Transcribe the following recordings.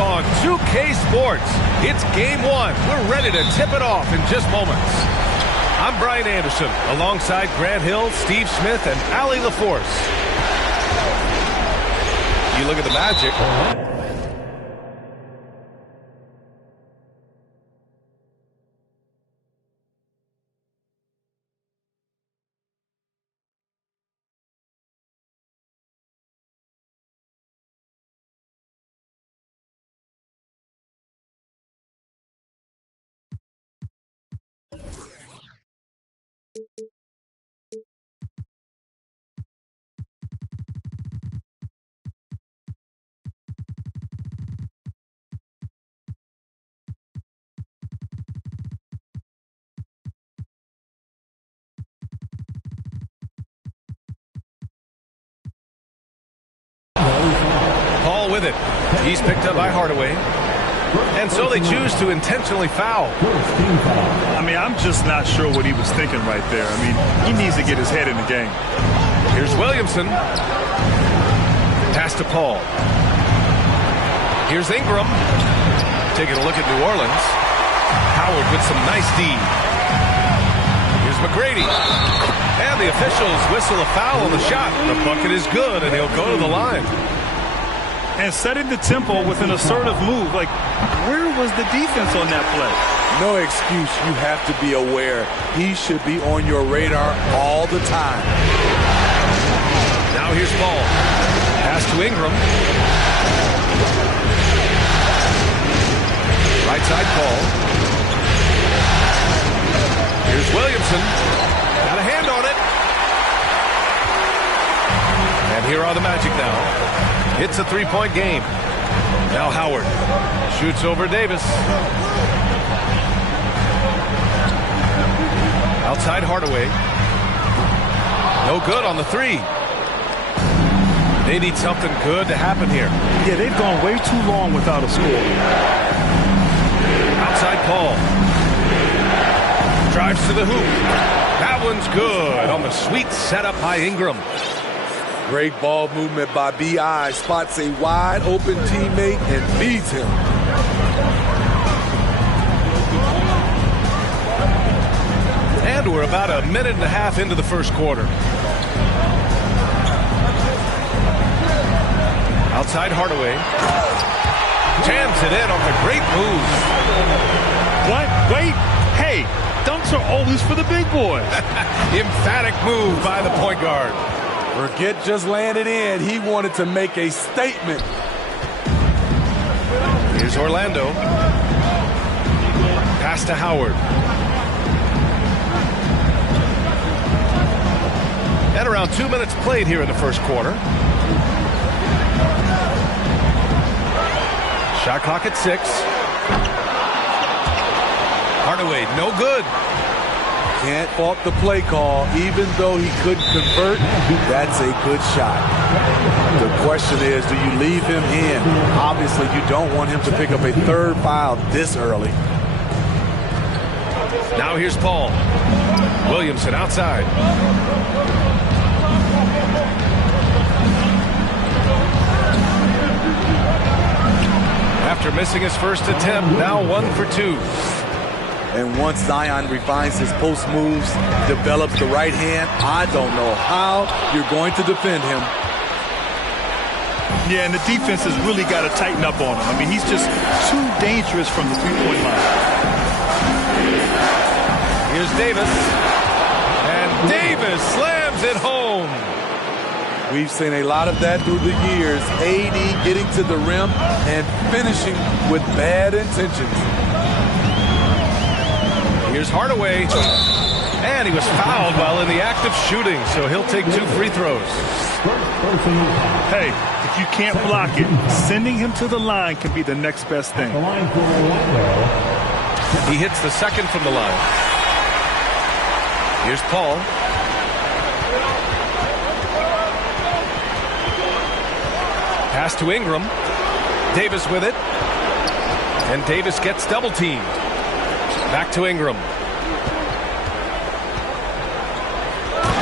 on 2K Sports. It's game one. We're ready to tip it off in just moments. I'm Brian Anderson, alongside Grant Hill, Steve Smith, and Allie LaForce. You look at the Magic. Paul with it. He's picked up by Hardaway. And so they choose to intentionally foul. I mean, I'm just not sure what he was thinking right there. I mean, he needs to get his head in the game. Here's Williamson. Pass to Paul. Here's Ingram. Taking a look at New Orleans. Howard with some nice D. Here's McGrady. And the officials whistle a foul on the shot. The bucket is good, and he'll go to the line. And setting the tempo with an assertive move. Like, where was the defense on that play? No excuse. You have to be aware. He should be on your radar all the time. Now here's Paul. Pass to Ingram. Right side Paul. Here's Williamson. Got a hand on it. And here are the Magic now. It's a three-point game. Now Howard shoots over Davis. Outside Hardaway. No good on the three. They need something good to happen here. Yeah, they've gone way too long without a score. Outside Paul. Drives to the hoop. That one's good on the sweet setup by Ingram. Great ball movement by B.I. Spots a wide open teammate and feeds him. And we're about a minute and a half into the first quarter. Outside Hardaway. Jams it in on the great move. What? Wait. Hey, dunks are always for the big boys. Emphatic move by the point guard. Forget just laying it in. He wanted to make a statement. Here's Orlando. Pass to Howard. And around 2 minutes played here in the first quarter. Shot clock at 6. Hardaway, no good. Can't fault the play call. Even though he couldn't convert, that's a good shot. The question is, do you leave him in? Obviously, you don't want him to pick up a third foul this early. Now here's Paul. Williamson outside. After missing his first attempt, now 1 for 2. And once Zion refines his post moves, develops the right hand, I don't know how you're going to defend him. Yeah, and the defense has really got to tighten up on him. I mean, he's just too dangerous from the three-point line. Here's Davis. And Davis slams it home. We've seen a lot of that through the years. AD getting to the rim and finishing with bad intentions. Here's Hardaway. And he was fouled while in the act of shooting, so he'll take 2 free throws. Hey, if you can't block it, sending him to the line can be the next best thing. He hits the second from the line. Here's Paul. Pass to Ingram. Davis with it. And Davis gets double teamed. Back to Ingram.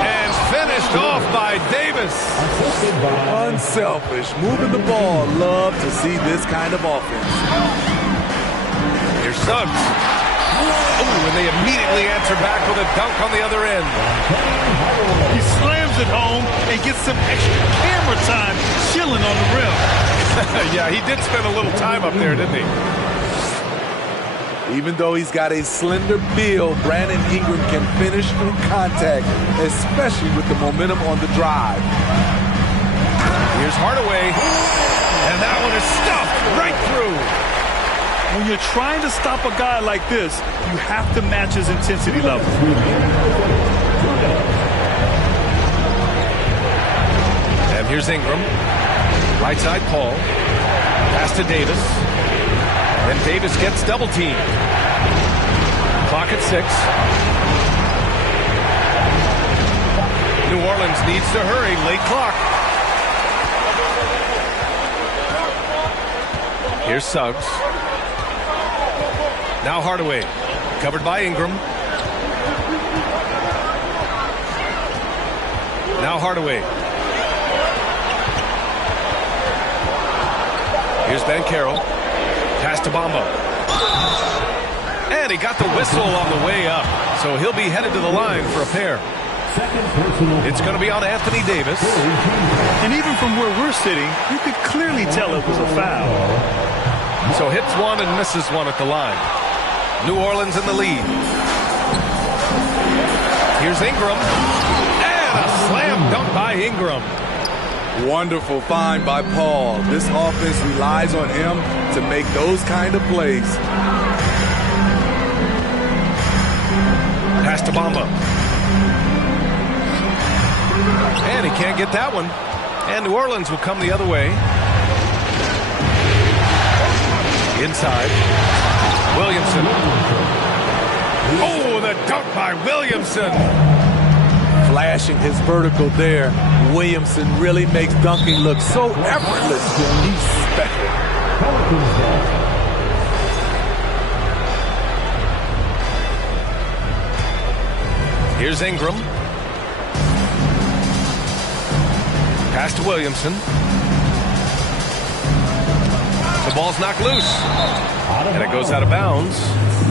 And finished Finished off by Davis. Unselfish, moving the ball. Love to see this kind of offense. Here's Suggs. Oh, and they immediately answer back with a dunk on the other end. He slams it home and gets some extra camera time chilling on the rim. Yeah, he did spend a little time up there, didn't he? Even though he's got a slender build, Brandon Ingram can finish through contact, especially with the momentum on the drive. Here's Hardaway, and that one is stuffed right through. When you're trying to stop a guy like this, you have to match his intensity level. And here's Ingram. Right side, Paul. Pass to Davis. And Davis gets double teamed. Clock at 6. New Orleans needs to hurry. Late clock. Here's Suggs. Now Hardaway. Covered by Ingram. Now Hardaway. Here's Banchero. Pass to Bamba. And he got the whistle on the way up. So he'll be headed to the line for a pair. It's going to be on Anthony Davis. And even from where we're sitting, you could clearly tell it was a foul. So hits one and misses one at the line. New Orleans in the lead. Here's Ingram. And a slam dunk by Ingram. Wonderful find by Paul. This offense relies on him to make those kind of plays. Pass to Bamba. And he can't get that one. And New Orleans will come the other way. Inside. Williamson. Oh, the dunk by Williamson. Flashing his vertical there. Williamson really makes dunking look so effortless. He's special. Here's Ingram. Pass to Williamson. The ball's knocked loose. And it goes out of bounds.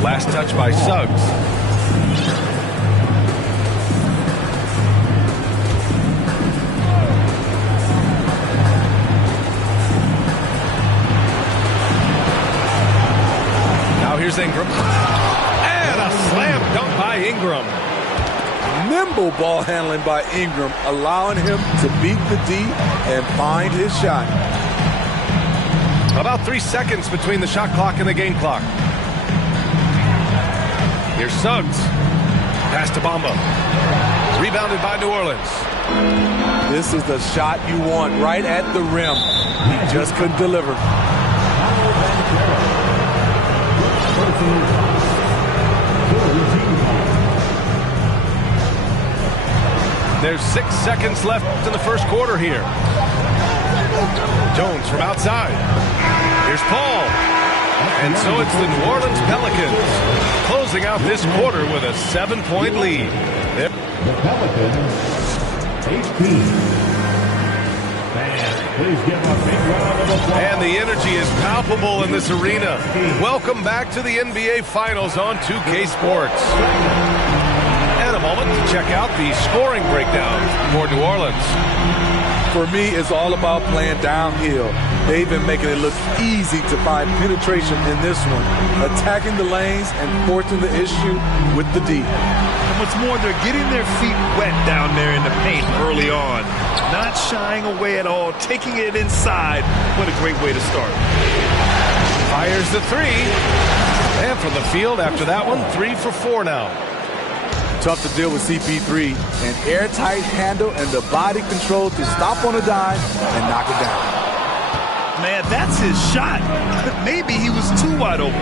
Last touch by Suggs. Here's Ingram. And a slam dunk by Ingram. Nimble ball handling by Ingram, allowing him to beat the D and find his shot. About 3 seconds between the shot clock and the game clock. Here's Suggs. Pass to Bamba. Rebounded by New Orleans. This is the shot you want right at the rim. He just couldn't deliver. There's 6 seconds left in the first quarter here. Jones from outside. Here's Paul. And so it's the New Orleans Pelicans closing out this quarter with a 7-point lead. The Pelicans, 18. Please give a big round of applause. And the energy is palpable in this arena. Welcome back to the NBA Finals on 2K Sports. And a moment to check out the scoring breakdown for New Orleans. For me, it's all about playing downhill. They've been making it look easy to find penetration in this one, attacking the lanes and forcing the issue with the D. And what's more, they're getting their feet wet down there in the paint early on. Not shying away at all, taking it inside. What a great way to start. Fires the three. And from the field after that one, 3 for 4 now. Tough to deal with CP3. An airtight handle and the body control to stop on a dime and knock it down. Man, that's his shot. Maybe he was too wide open.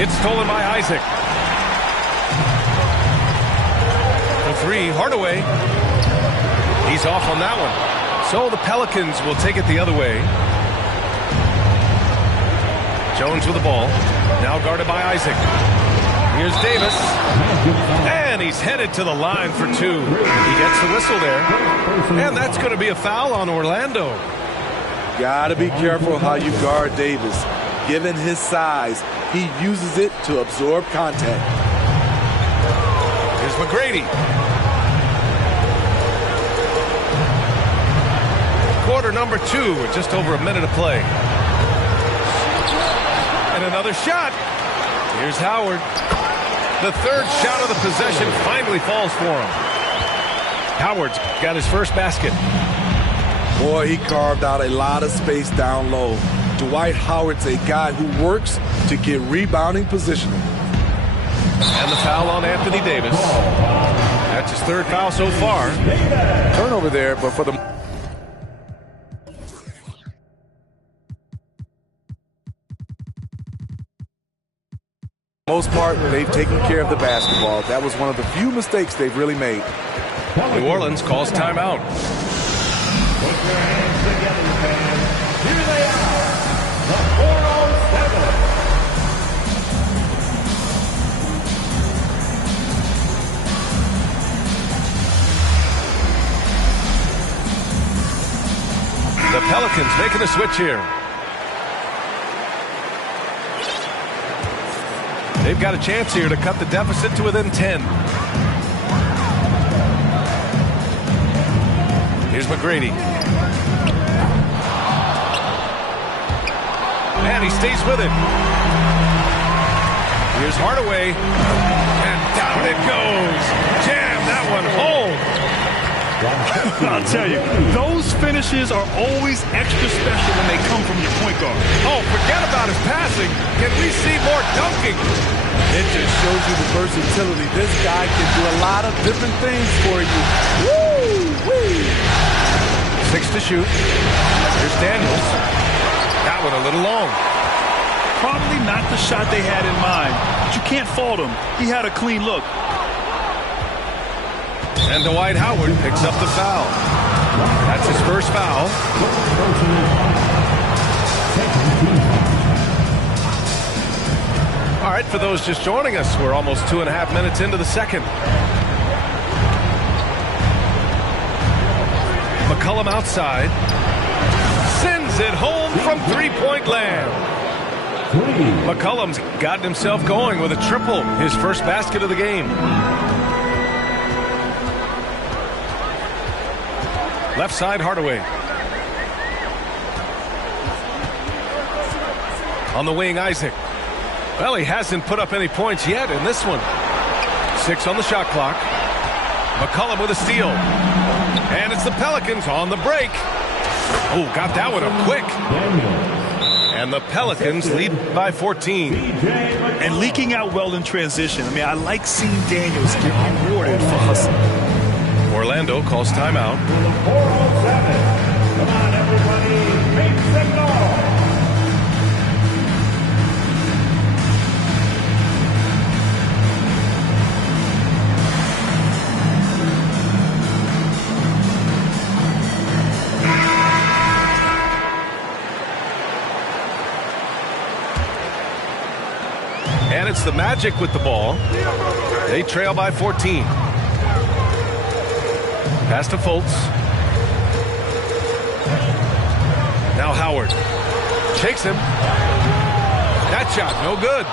It's stolen by Isaac. The three, Hardaway. He's off on that one. So the Pelicans will take it the other way. Jones with the ball. Now guarded by Isaac. Here's Davis. And And he's headed to the line for 2. He gets the whistle there. And that's going to be a foul on Orlando. Gotta be careful how you guard Davis. Given his size, he uses it to absorb contact. Here's McGrady. Quarter number 2 with just over a minute to play. And another shot. Here's Howard. The third shot of the possession finally falls for him. Howard's got his first basket. Boy, he carved out a lot of space down low. Dwight Howard's a guy who works to get rebounding positioning. And the foul on Anthony Davis. That's his third foul so far. Turnover there, but for the most part, they've taken care of the basketball. That was one of the few mistakes they've really made. New Orleans calls timeout. Put your hands together, fans. Here they are, the 407. The Pelicans making a switch here. They've got a chance here to cut the deficit to within 10. Here's McGrady. And he stays with it. Here's Hardaway. And down it goes. Jam that one home. I'll tell you, those finishes are always extra special when they come from your point guard. Oh, forget about his passing. Can we see more dunking? It just shows you the versatility. This guy can do a lot of different things for you. Woo! 6 to shoot. Here's Daniels. That one a little long. Probably not the shot they had in mind, but you can't fault him. He had a clean look. And Dwight Howard picks up the foul. That's his first foul. All right, for those just joining us, we're almost 2.5 minutes into the second. McCollum outside. Sends it home from three-point land. McCollum's gotten himself going with a triple, his first basket of the game. Left side, Hardaway. On the wing, Isaac. Well, he hasn't put up any points yet in this one. 6 on the shot clock. McCollum with a steal. And it's the Pelicans on the break. Oh, got that one up quick. And the Pelicans lead by 14. And leaking out well in transition. I mean, I like seeing Daniels get rewarded for hustling. Orlando calls timeout. 407. Come on, everybody, make some noise. And it's the Magic with the ball. They trail by 14. Pass to Fultz. Now Howard. Takes him. That shot, no good.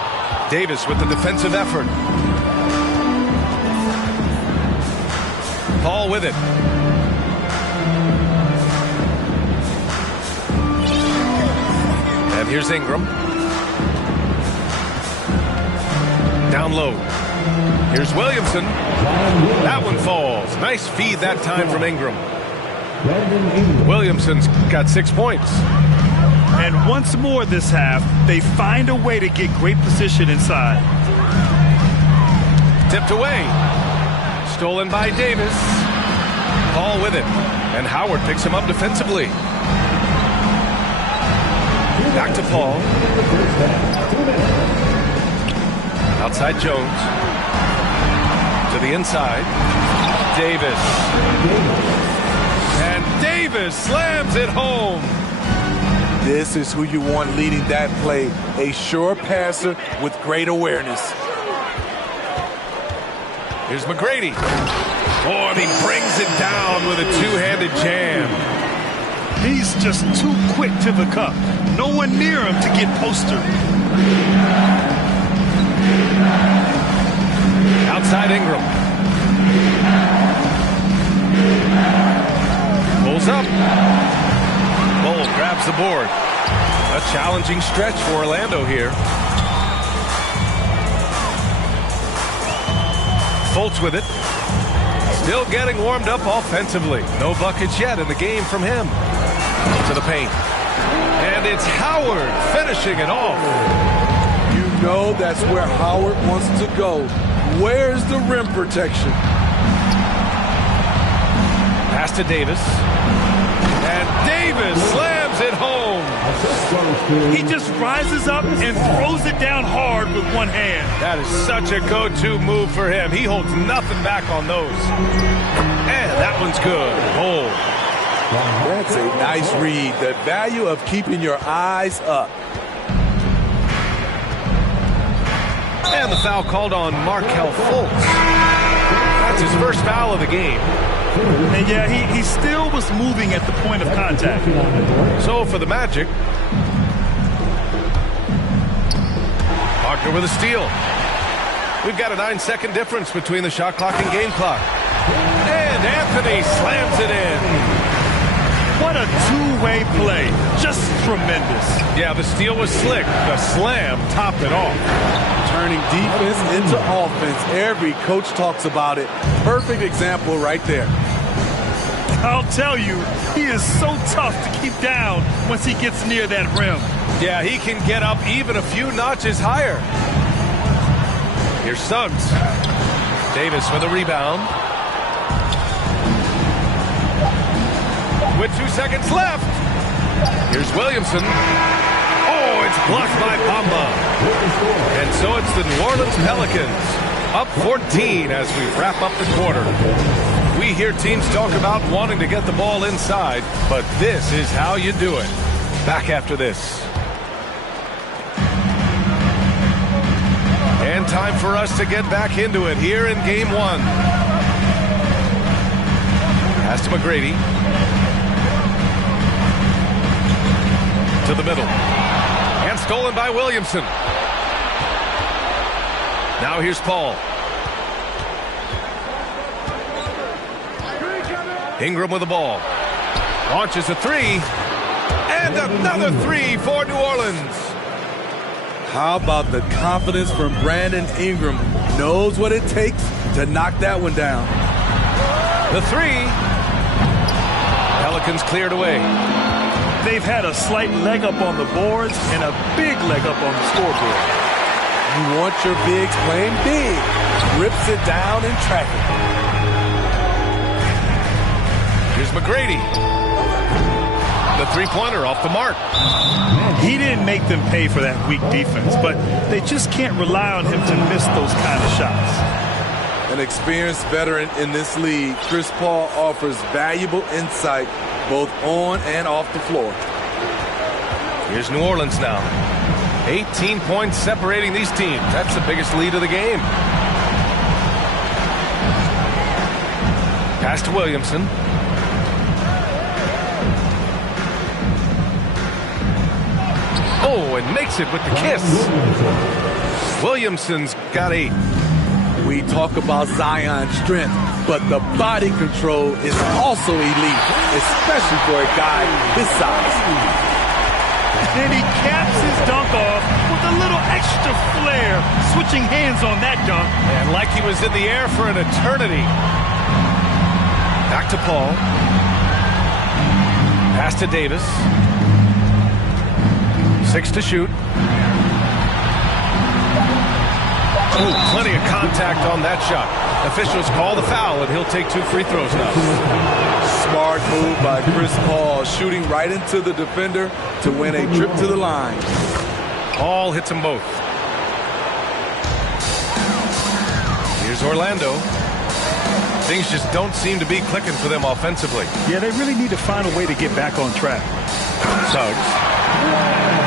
Davis with the defensive effort. Paul with it. And here's Ingram. Down low. Here's Williamson. That one falls. Nice feed that time from Ingram. Williamson's got 6 points. And once more this half, they find a way to get great position inside. Tipped away. Stolen by Davis. Paul with it. And Howard picks him up defensively. Back to Paul. Outside Jones. To the inside. Davis. And Davis slams it home. This is who you want leading that play. A sure passer with great awareness. Here's McGrady. Oh, and he brings it down with a two-handed jam. He's just too quick to the cup. No one near him to get postered. Outside Ingram. Pulls up. Bull grabs the board. A challenging stretch for Orlando here. Fultz with it. Still getting warmed up offensively. No buckets yet in the game from him. To the paint. And it's Howard finishing it off. You know that's where Howard wants to go. Where's the rim protection? Pass to Davis. And Davis slams it home. He just rises up and throws it down hard with one hand. That is such a go-to move for him. He holds nothing back on those. And that one's good. Hold. That's a nice read. The value of keeping your eyes up. And the foul called on Markelle Fultz. That's his first foul of the game. And yeah, he still was moving at the point of contact. So for the Magic, Wagner with a steal. We've got a 9-second difference between the shot clock and game clock. And Anthony slams it in. What a two-way play. Just tremendous. Yeah, the steal was slick. The slam topped it off. Turning defense into offense. Every coach talks about it. Perfect example right there. I'll tell you, he is so tough to keep down once he gets near that rim. Yeah, he can get up even a few notches higher. Here's Suggs. Davis for the rebound. With 2 seconds left. Here's Williamson. Oh, it's blocked by Bamba. And so it's the New Orleans Pelicans up 14 as we wrap up the quarter. We hear teams talk about wanting to get the ball inside, but this is how you do it. Back after this. And time for us to get back into it here in game one. Pass to McGrady. To the middle. And stolen by Williamson. Now here's Paul. Ingram with the ball. Launches a three. And another three for New Orleans. How about the confidence from Brandon Ingram? Knows what it takes to knock that one down. The three. Pelicans cleared away. They've had a slight leg up on the boards and a big leg up on the scoreboard. You want your bigs playing big. Rips it down in traffic. Here's McGrady. The three-pointer off the mark. He didn't make them pay for that weak defense, but they just can't rely on him to miss those kind of shots. An experienced veteran in this league, Chris Paul offers valuable insight both on and off the floor. Here's New Orleans now. 18 points separating these teams. That's the biggest lead of the game. Pass to Williamson. Oh, and makes it with the kiss. Williamson's got 8. We talk about Zion's strength, but the body control is also elite, especially for a guy his size. And he caps his dunk off with a little extra flair, switching hands on that dunk. And like he was in the air for an eternity. Back to Paul. Pass to Davis. 6 to shoot. Oh, plenty of contact on that shot. Officials call the foul, and he'll take 2 free throws now. Smart move by Chris Paul, shooting right into the defender to win a trip to the line. Paul hits them both. Here's Orlando. Things just don't seem to be clicking for them offensively. Yeah, they really need to find a way to get back on track. Suggs.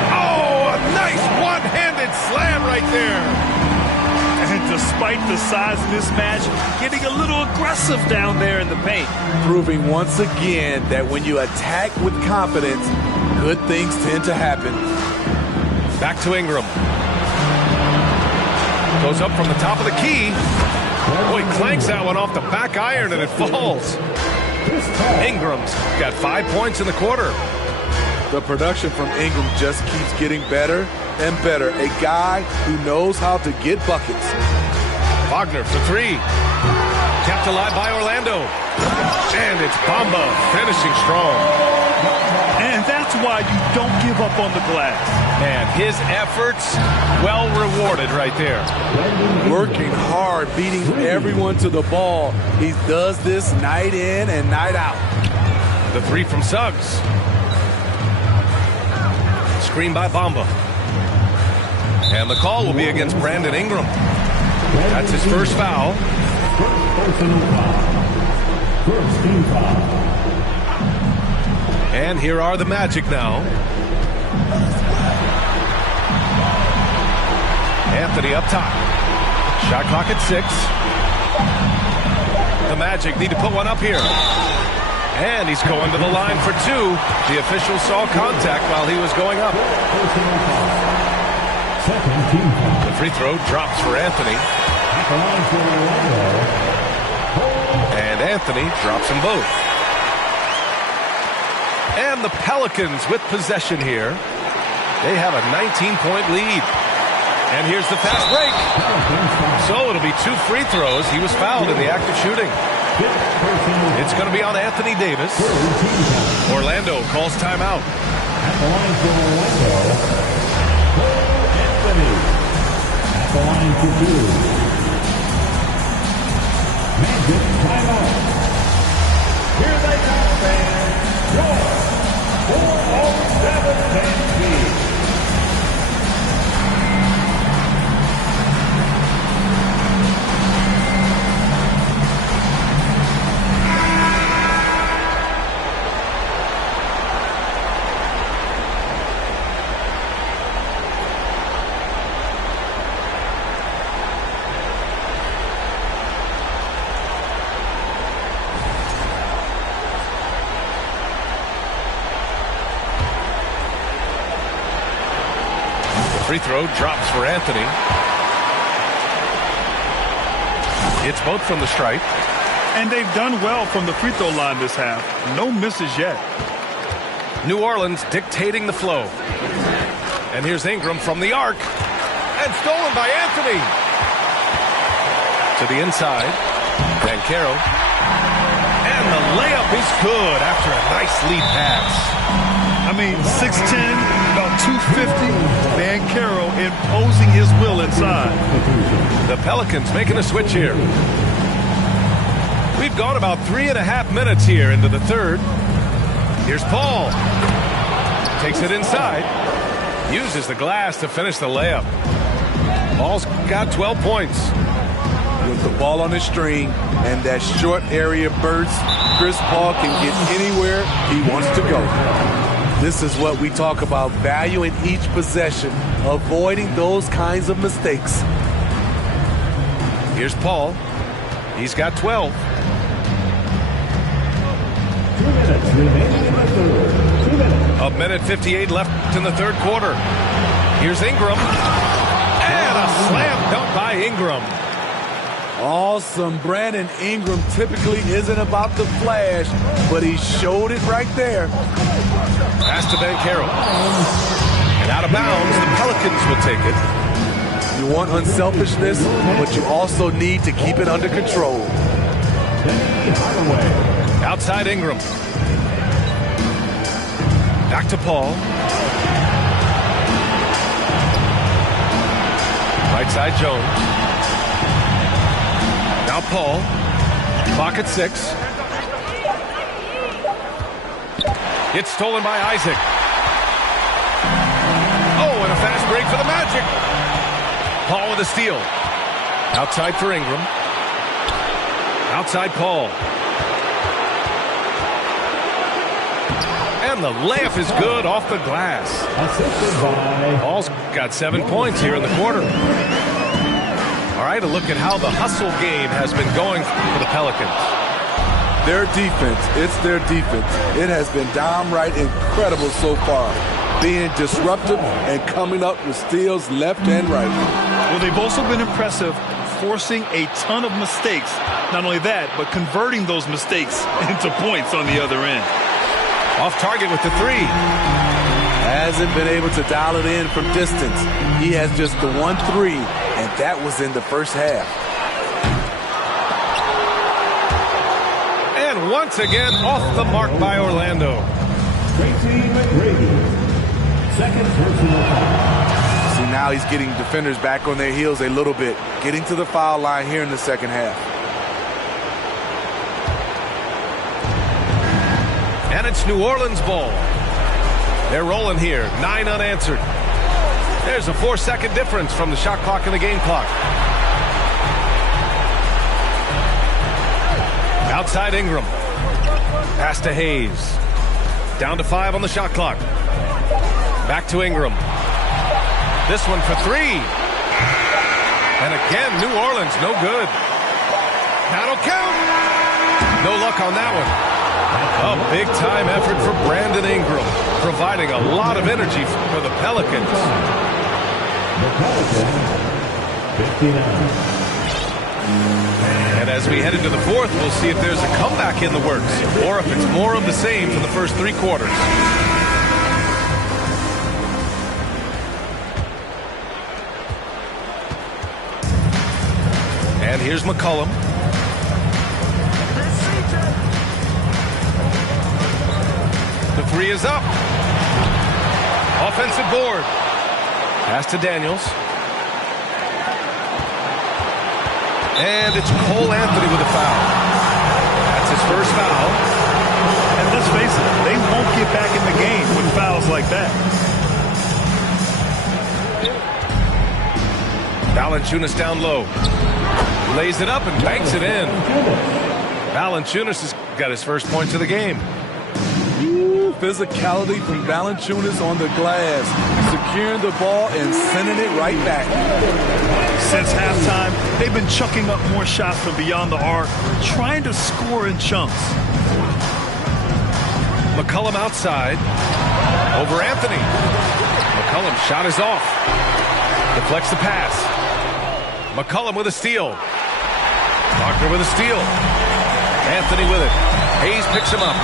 Oh, a nice one-handed slam right there. And to despite the size mismatch, getting a little aggressive down there in the paint. Proving once again that when you attack with confidence, good things tend to happen. Back to Ingram. Goes up from the top of the key. Oh, he clanks that one off the back iron and it falls. Ingram's got 5 points in the quarter. The production from Ingram just keeps getting better and better. A guy who knows how to get buckets. Wagner for three. Kept alive by Orlando. And it's Bamba finishing strong. And that's why you don't give up on the glass. Man, his efforts well rewarded right there. Working hard, beating everyone to the ball. He does this night in and night out. The three from Suggs. Screen by Bamba. And the call will be against Brandon Ingram. That's his first foul. First team foul. And here are the Magic now. Anthony up top. Shot clock at 6. The Magic need to put one up here. And he's going to the line for 2. The official saw contact while he was going up. Second team foul. The free throw drops for Anthony. At the line for Orlando. And Anthony drops them both. And the Pelicans with possession here. They have a 19-point lead. And here's the fast break. So it'll be 2 free throws. He was fouled in the act of shooting. It's going to be on Anthony Davis. Orlando calls timeout. At the line for Orlando. Anthony. At the line for 2. Magic timeout. Here they come, fans. Your 407 Fantasy. Free throw drops for Anthony. It's both from the stripe. And they've done well from the free throw line this half. No misses yet. New Orleans dictating the flow. And here's Ingram from the arc. And stolen by Anthony. To the inside. Banchero. And the layup is good after a nice lead pass. I mean, 6'10", about 250. Banchero imposing his will inside. The Pelicans making a switch here. We've gone about 3.5 minutes here into the third. Here's Paul. Takes it inside. Uses the glass to finish the layup. Paul's got 12 points. With the ball on the string and that short area burst, Chris Paul can get anywhere he wants to go. This is what we talk about, value in each possession, avoiding those kinds of mistakes. Here's Paul. He's got 12. 2 minutes remaining in the third. 2 minutes. A minute 58 left in the third quarter. Here's Ingram. And a slam dunk by Ingram. Awesome. Brandon Ingram typically isn't about the flash, but he showed it right there. Pass to Banchero. And out of bounds, the Pelicans will take it. You want unselfishness, but you also need to keep it under control. Outside Ingram. Back to Paul. Right side Jones. Now Paul. Clock at 6. It's stolen by Isaac. Oh, and a fast break for the Magic. Paul with a steal. Outside for Ingram. Outside Paul. And the layup is good off the glass. Paul's got 7 points here in the quarter. All right, a look at how the hustle game has been going for the Pelicans. Their defense, it's their defense. It has been downright incredible so far, being disruptive and coming up with steals left and right. Well, they've also been impressive, forcing a ton of mistakes. Not only that, but converting those mistakes into points on the other end. Off target with the three. Hasn't been able to dial it in from distance. He has just the 1 3, and that was in the first half. And once again, off the mark by Orlando. Tracy McGrady, second personal foul. See, now he's getting defenders back on their heels a little bit, getting to the foul line here in the second half. And it's New Orleans ball. They're rolling here, 9 unanswered. There's a 4-second difference from the shot clock and the game clock. Outside Ingram. Pass to Hayes. Down to 5 on the shot clock. Back to Ingram. This one for 3. And again, New Orleans, no good. That'll count. No luck on that one. A big-time effort for Brandon Ingram, providing a lot of energy for the Pelicans. The Pelicans, 59. And as we head into the fourth, we'll see if there's a comeback in the works, or if it's more of the same for the first 3 quarters. And here's McCollum. The 3 is up. Offensive board. Pass to Daniels. And it's Cole Anthony with a foul. That's his first foul. And let's face it, they won't get back in the game with fouls like that. Valanciunas down low. Lays it up and banks it in. Valanciunas has got his first points of the game. Physicality from Valanciunas on the glass, securing the ball and sending it right back. Since halftime, they've been chucking up more shots from beyond the arc, trying to score in chunks. McCollum outside. Over Anthony. McCollum's shot is off. Deflects the pass. McCollum with a steal. Wagner with a steal. Anthony with it. Hayes picks him up.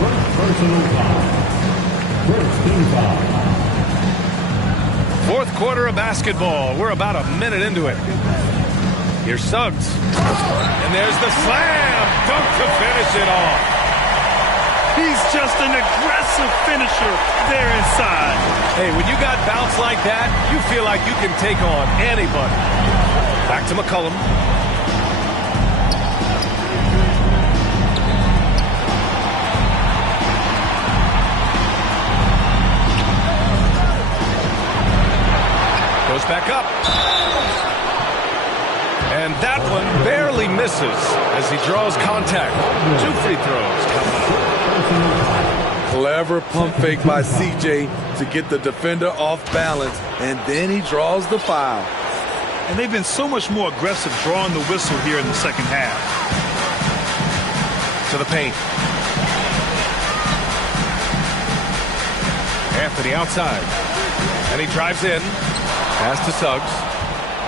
First personal foul. First team foul. Fourth quarter of basketball. We're about a minute into it. Here's Suggs. And there's the slam. Dunk to finish it off. He's just an aggressive finisher there inside. Hey, when you got bounce like that, you feel like you can take on anybody. Back to McCollum. Goes back up. And that one barely misses as he draws contact. 2 free throws coming up. Clever pump fake by CJ to get the defender off balance, and then he draws the foul. And they've been so much more aggressive drawing the whistle here in the second half. To the paint. Anthony outside. And he drives in. Pass to Suggs.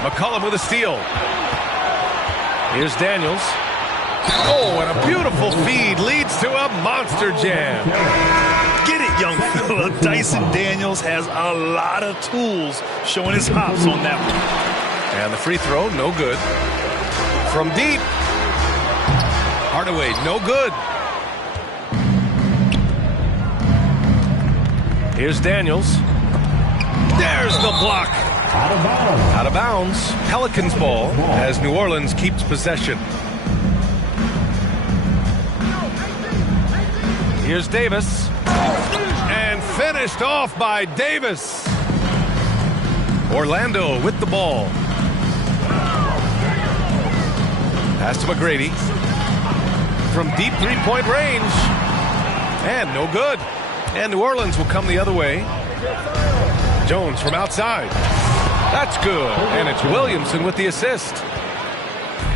McCollum with a steal. Here's Daniels. Oh, and a beautiful feed leads to a monster jam. Get it, young fella. Dyson Daniels has a lot of tools, showing his hops on that one. And the free throw, no good. From deep. Hardaway, no good. Here's Daniels. There's the block. Out of bounds. Out of bounds. Pelicans ball as New Orleans keeps possession. Here's Davis. And finished off by Davis. Orlando with the ball. Pass to McGrady. From deep three-point range. And no good. And New Orleans will come the other way. Jones from outside. That's good. And it's Williamson with the assist.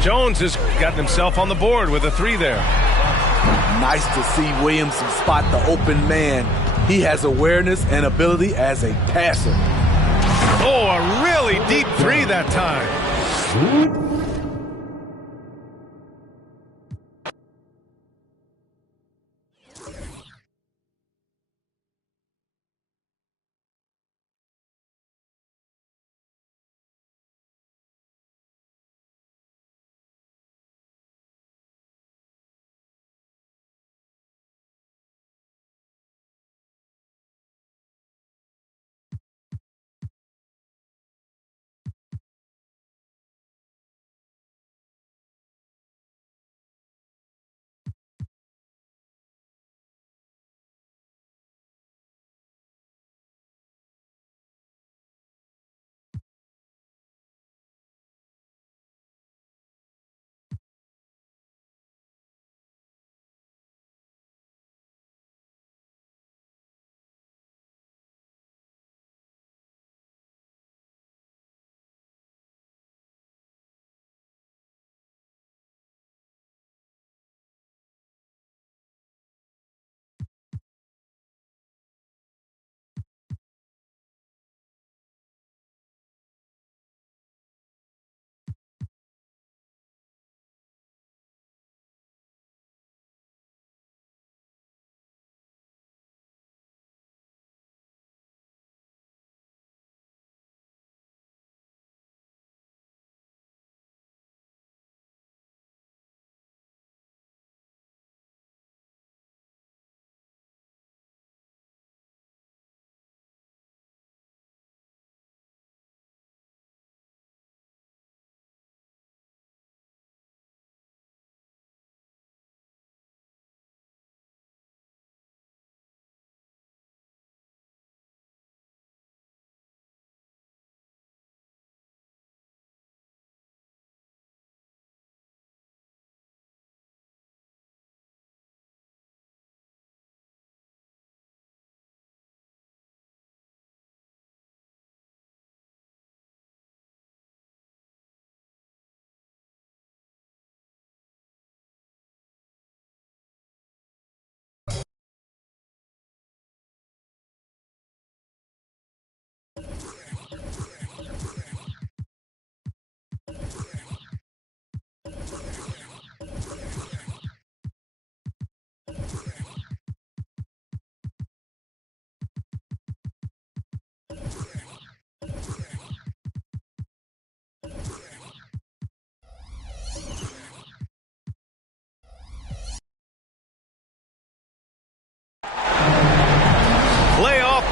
Jones has gotten himself on the board with a 3 there. Nice to see Williamson spot the open man. He has awareness and ability as a passer. Oh, a really deep 3 that time.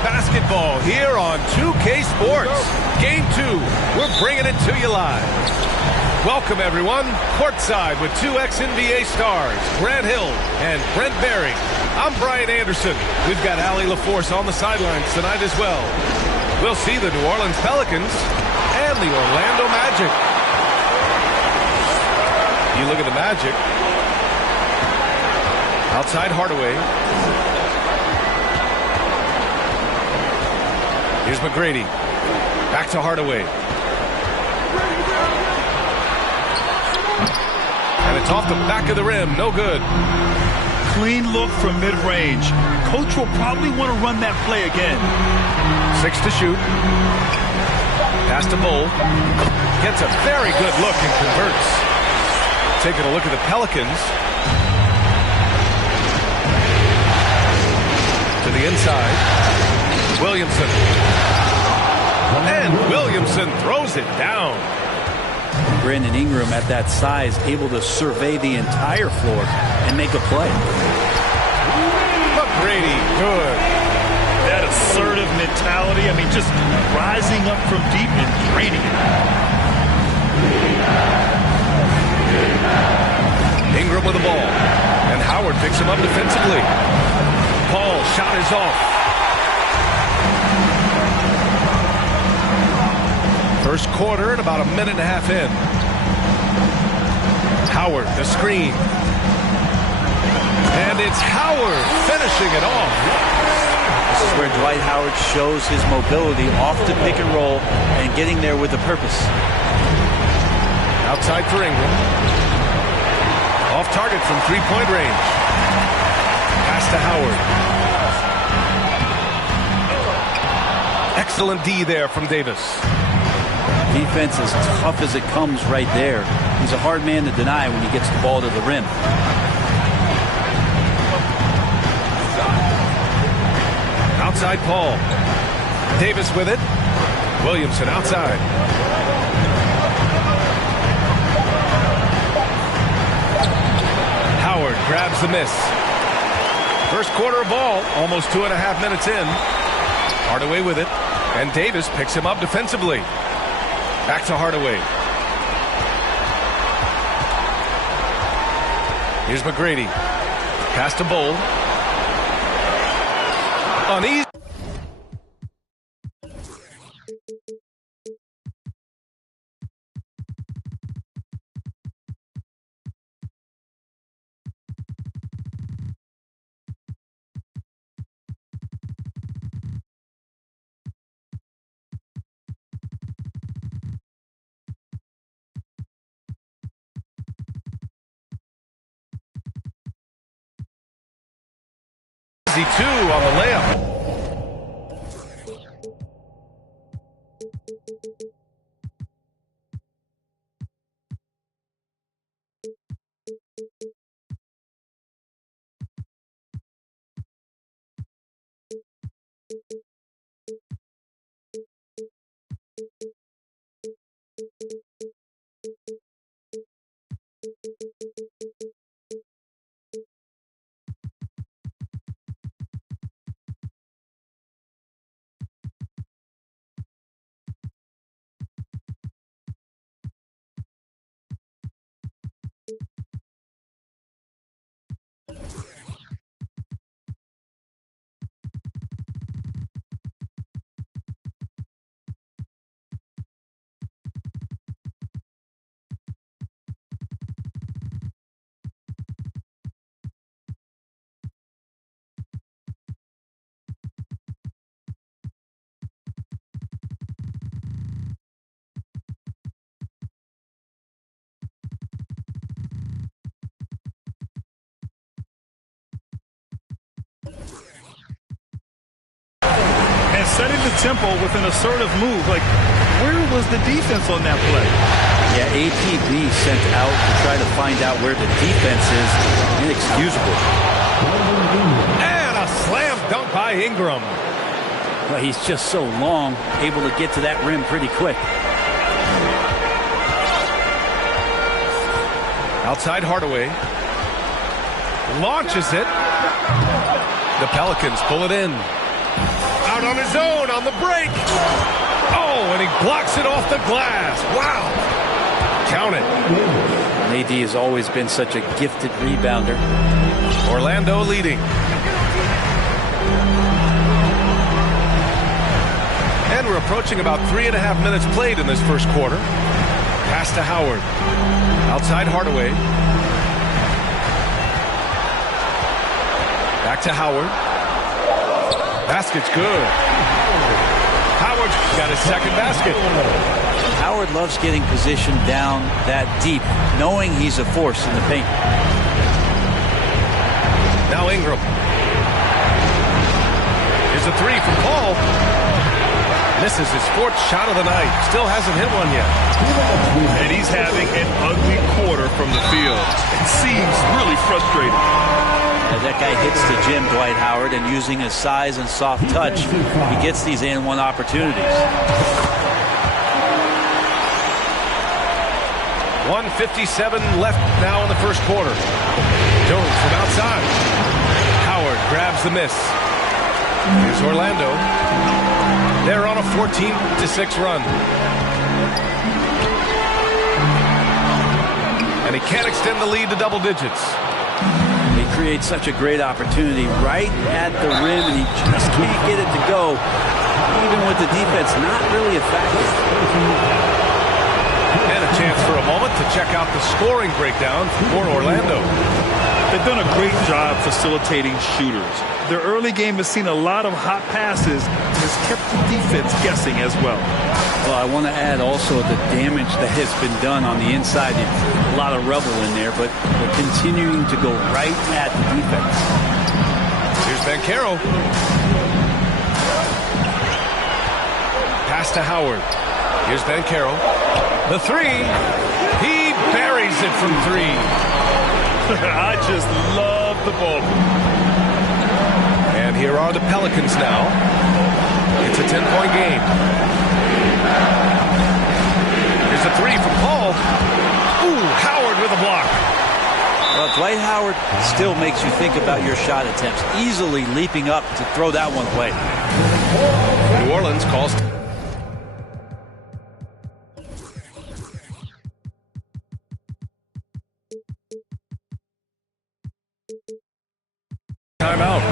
Basketball here on 2K Sports. Game 2, we're bringing it to you live. Welcome, everyone. Courtside with 2 ex-NBA stars, Grant Hill and Brent Berry. I'm Brian Anderson. We've got Allie LaForce on the sidelines tonight as well. We'll see the New Orleans Pelicans and the Orlando Magic. You look at the Magic. Outside Hardaway. Here's McGrady. Back to Hardaway. And it's off the back of the rim. No good. Clean look from mid-range. Coach will probably want to run that play again. 6 to shoot. Pass to Bull. Gets a very good look and converts. Taking a look at the Pelicans. To the inside. Williamson. And Williamson throws it down. Brandon Ingram at that size, able to survey the entire floor and make a play. McGrady, good. That assertive mentality, I mean, just rising up from deep and draining it. Ingram with the ball. And Howard picks him up defensively. Paul, shot is off. First quarter and about a minute and a half in. Howard, the screen. And it's Howard finishing it off. This is where Dwight Howard shows his mobility off the pick and roll and getting there with a purpose. Outside for Ingram. Off target from three-point range. Pass to Howard. Excellent D there from Davis. Defense as tough as it comes right there. He's a hard man to deny when he gets the ball to the rim. Outside Paul. Davis with it. Williamson outside. Howard grabs the miss. First quarter of ball, almost 2.5 minutes in. Hardaway with it. And Davis picks him up defensively. Back to Hardaway. Here's McGrady. Pass to Bull. Uneasy. Two on the layup. Setting the tempo with an assertive move. Like, where was the defense on that play? Yeah, APB sent out to try to find out where the defense is. Inexcusable. And a slam dunk by Ingram. Well, he's just so long, able to get to that rim pretty quick. Outside Hardaway. Launches it. The Pelicans pull it in. Out on his own on the break. Oh, and he blocks it off the glass. Wow. Count it. AD has always been such a gifted rebounder. Orlando leading. And we're approaching about 3.5 minutes played in this first quarter. Pass to Howard. Outside Hardaway. Back to Howard. Basket's good. Howard got his second basket. Howard loves getting positioned down that deep, knowing he's a force in the paint. Now Ingram. Here's a three from Paul. Misses his fourth shot of the night. Still hasn't hit one yet. And he's having an ugly quarter from the field. It seems really frustrating. As that guy hits the gym, Dwight Howard, and using his size and soft touch, he gets these and-one opportunities. 1:57 left now in the first quarter. Jones from outside. Howard grabs the miss. Here's Orlando. They're on a 14-6 run. And he can't extend the lead to double digits. He creates such a great opportunity right at the rim, and he just can't get it to go, even with the defense not really effective. And a chance for a moment to check out the scoring breakdown for Orlando. They've done a great job facilitating shooters. Their early game has seen a lot of hot passes and has kept the defense guessing as well. Well, I want to add also the damage that has been done on the inside. A lot of rubble in there, but they're continuing to go right at the defense. Here's Banchero. Pass to Howard. Here's Banchero. The three. He buries it from three. I just love the ball. And here are the Pelicans now. It's a 10-point game. Here's a three from Paul. Ooh, Howard with a block. Well, Dwight Howard still makes you think about your shot attempts, easily leaping up to throw that one away. New Orleans calls timeout.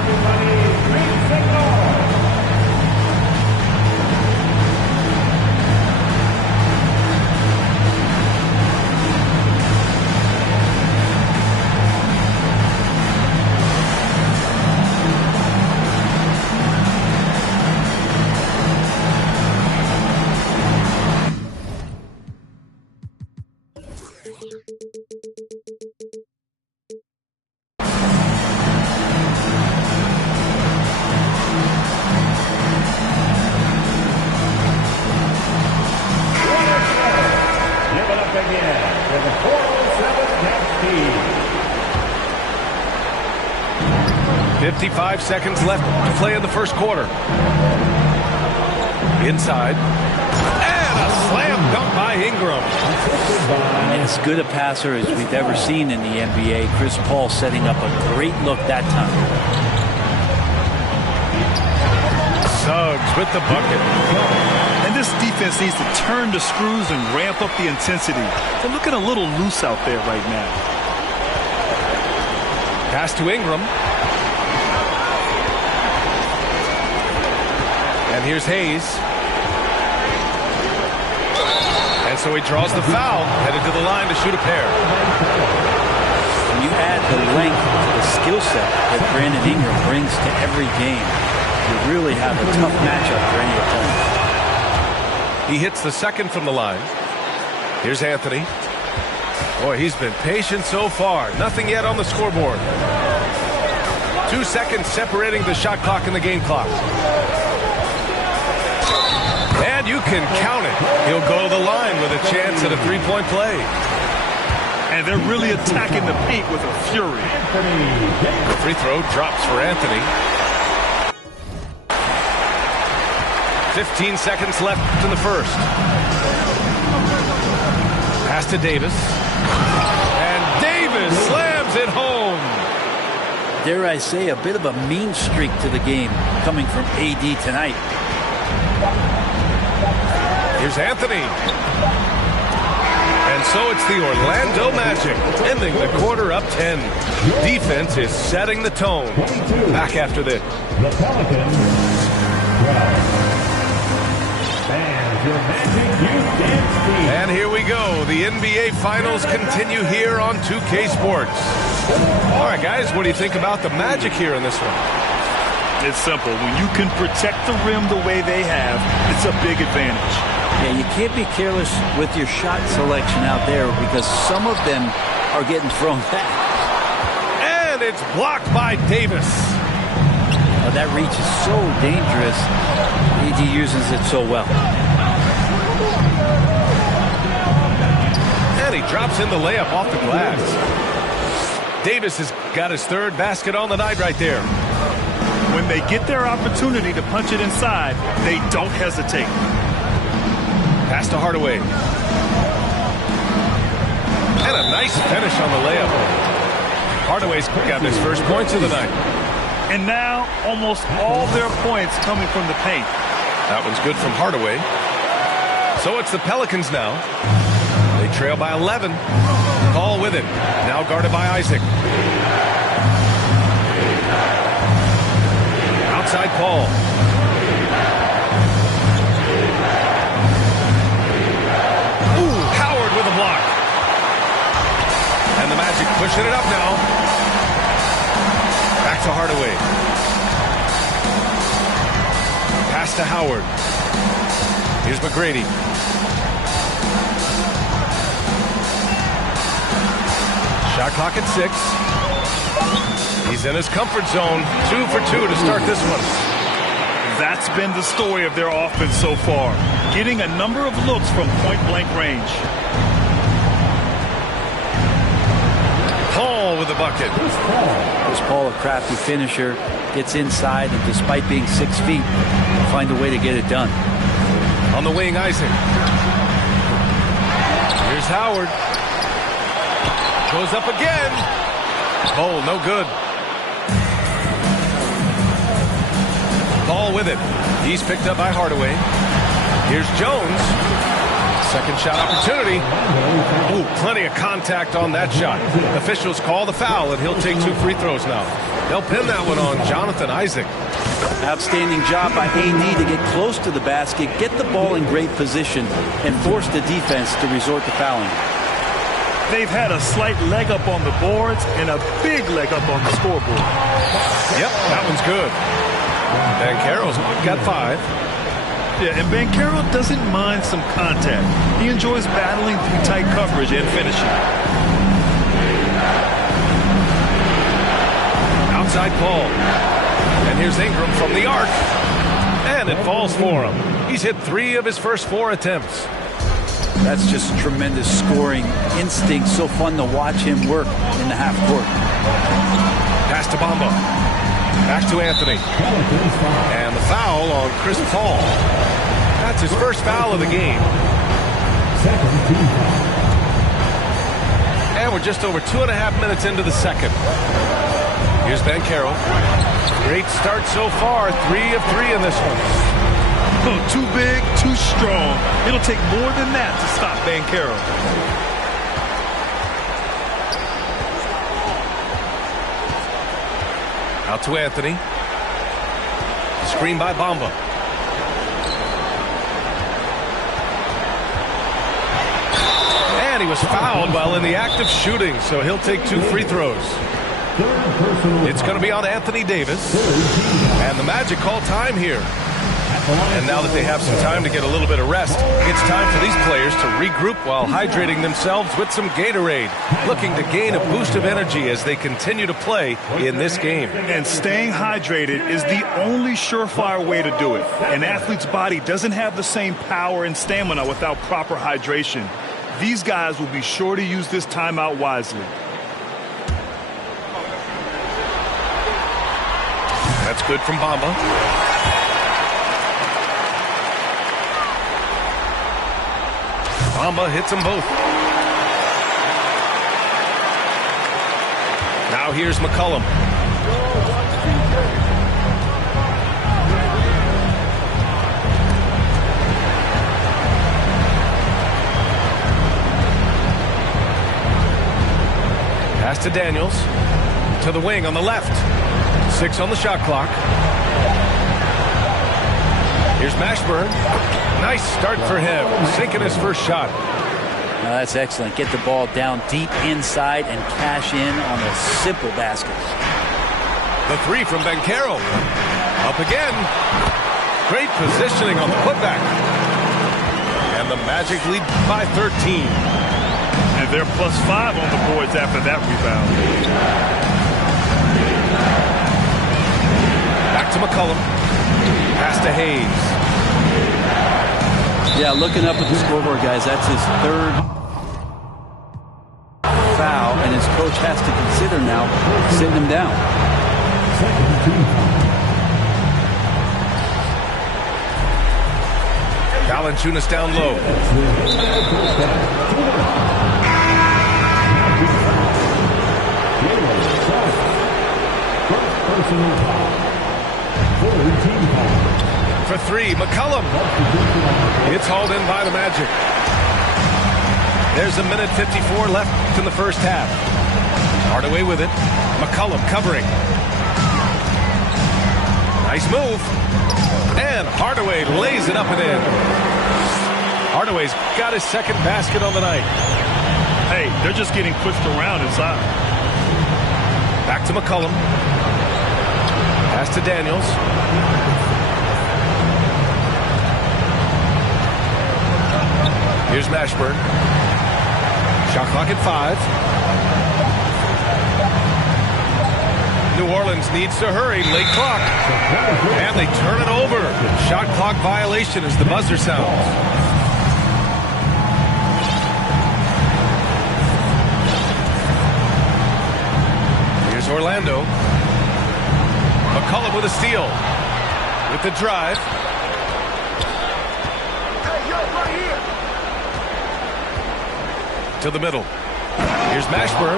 Give it up again for the 407 Cavs team. 55 seconds left to play in the first quarter. Inside. And a slam dunk by Ingram. As good a passer as we've ever seen in the NBA. Chris Paul setting up a great look that time. Suggs with the bucket. And this defense needs to turn the screws and ramp up the intensity. They're looking a little loose out there right now. Pass to Ingram. And here's Hayes. And so he draws the foul, headed to the line to shoot a pair. When you add the length to the skill set that Brandon Ingram brings to every game, you really have a tough matchup for any opponent. He hits the second from the line. Here's Anthony. Boy, he's been patient so far. Nothing yet on the scoreboard. 2 seconds separating the shot clock and the game clock. And you can count it. He'll go to the line with a chance at a three-point play. And they're really attacking the paint with a fury. The free throw drops for Anthony. 15 seconds left in the first. Pass to Davis. And Davis slams it home. Dare I say, a bit of a mean streak to the game coming from AD tonight. Here's Anthony. And so it's the Orlando Magic, ending the quarter up 10. Defense is setting the tone. Back after this. The Pelicans 12. Fans, your Magic Youth Dance team. And here we go. The NBA Finals continue here on 2K Sports. All right, guys, what do you think about the Magic here in this one? It's simple. When you can protect the rim the way they have, it's a big advantage. Yeah, you can't be careless with your shot selection out there because some of them are getting thrown back. And it's blocked by Davis. Oh, that reach is so dangerous. AD uses it so well. And he drops in the layup off the glass. Davis has got his third basket on the night right there. When they get their opportunity to punch it inside, they don't hesitate. Pass to Hardaway. And a nice finish on the layup. Hardaway's got his first points of the night. And now, almost all their points coming from the paint. That one's good from Hardaway. So it's the Pelicans now. They trail by 11. Paul with it. Now guarded by Isaac. Outside Paul. Ooh, Howard with a block. And the Magic pushing it up now. to Hardaway. Pass to Howard. Here's McGrady. Shot clock at 6. He's in his comfort zone. 2 for 2 to start this one. That's been the story of their offense so far. Getting a number of looks from point-blank range. Paul with the bucket. Chris Paul, a crafty finisher, gets inside, and despite being 6 feet, find a way to get it done. On the wing, Isaac. Here's Howard. Goes up again. Oh, no good. Ball with it. He's picked up by Hardaway. Here's Jones. Second shot opportunity. Ooh, plenty of contact on that shot. Officials call the foul, and he'll take 2 free throws now. They'll pin that one on Jonathan Isaac. Outstanding job by AD to get close to the basket, get the ball in great position, and force the defense to resort to fouling. They've had a slight leg up on the boards and a big leg up on the scoreboard. Yep, that one's good. Banchero's got 5. Yeah, and Banchero doesn't mind some contact. He enjoys battling through tight coverage and finishing. Outside Paul. And here's Ingram from the arc. And it falls for him. He's hit 3 of his first 4 attempts. That's just tremendous scoring instinct. So fun to watch him work in the half court. Pass to Bamba. Back to Anthony. And the foul on Chris Paul. That's his first foul of the game. And we're just over 2.5 minutes into the second. Here's Banchero. Great start so far. 3 of 3 in this one. Oh, too big, too strong. It'll take more than that to stop Banchero. Out to Anthony. Screen by Bamba. And he was fouled while in the act of shooting, so he'll take 2 free throws. It's going to be on Anthony Davis. And the Magic call time here. And now that they have some time to get a little bit of rest, it's time for these players to regroup while hydrating themselves with some Gatorade, looking to gain a boost of energy as they continue to play in this game. And staying hydrated is the only surefire way to do it. An athlete's body doesn't have the same power and stamina without proper hydration. These guys will be sure to use this timeout wisely. That's good from Bamba. Bamba hits them both. Now here's McCollum. Pass to Daniels. To the wing on the left. 6 on the shot clock. Here's Mashburn. Nice start for him. Sinking his first shot. Now that's excellent. Get the ball down deep inside and cash in on the simple baskets. The 3 from Banchero. Up again. Great positioning on the putback. And the Magic lead by 13. And they're +5 on the boards after that rebound. Back to McCollum. Pass to Hayes. Yeah, looking up at the scoreboard, guys, that's his 3rd foul, and his coach has to consider now sitting him down. Valanciunas down low. For 3, McCollum. It's hauled in by the Magic. There's 1:54 left in the first half. Hardaway with it. McCollum covering. Nice move. And Hardaway lays it up and in. Hardaway's got his 2nd basket on the night. Hey, they're just getting pushed around inside. Back to McCollum. Pass to Daniels. Here's Mashburn. Shot clock at 5. New Orleans needs to hurry. Late clock. And they turn it over. Shot clock violation as the buzzer sounds. Here's Orlando. McCollum with a steal. With the drive. To the middle. Here's Mashburn.